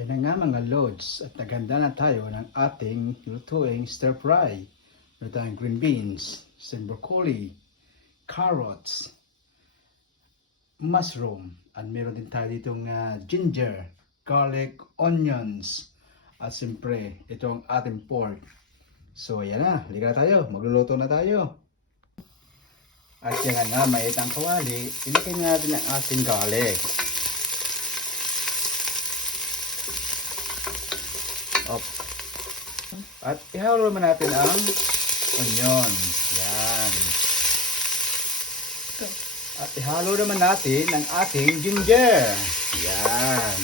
Yan na nga mga lods at naghanda na tayo ng ating lutuing stir fry. Meron tayong green beans, stem broccoli, carrots, mushroom, at meron din tayo ditong ginger, garlic, onions, at siyempre itong ating pork. So ayan na, halika na tayo, magluluto na tayo. At yan nga, mait ang kawali, ilagay na natin ang ating garlic. At ihalo naman natin ang onion. Yan. At ihalo naman natin ang ating ginger. Yan.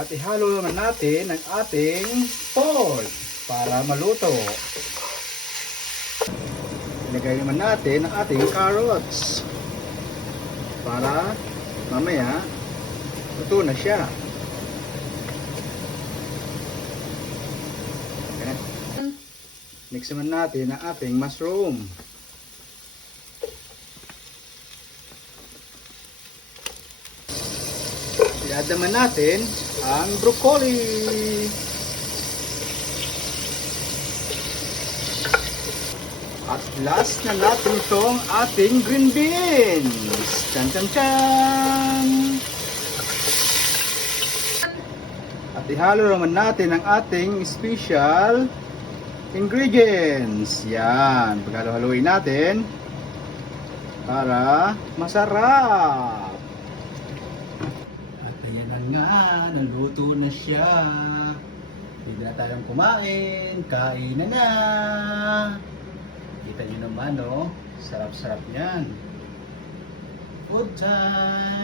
At ihalo naman natin ang ating pork para maluto. Ilagay naman natin ang ating carrots para mamaya luto na siya. Mix naman natin ang ating mushroom. I-add naman natin ang broccoli. At last na natin itong ating green beans. Chan chan chan! At ihalo naman natin ang ating special ingredients. Yan. Paghalo-haluin natin para masarap. At ayan na nga. Naluto na siya. Hindi na tayong kumain. Kain na na. Kita nyo naman, oh. Sarap-sarap yan. Food time.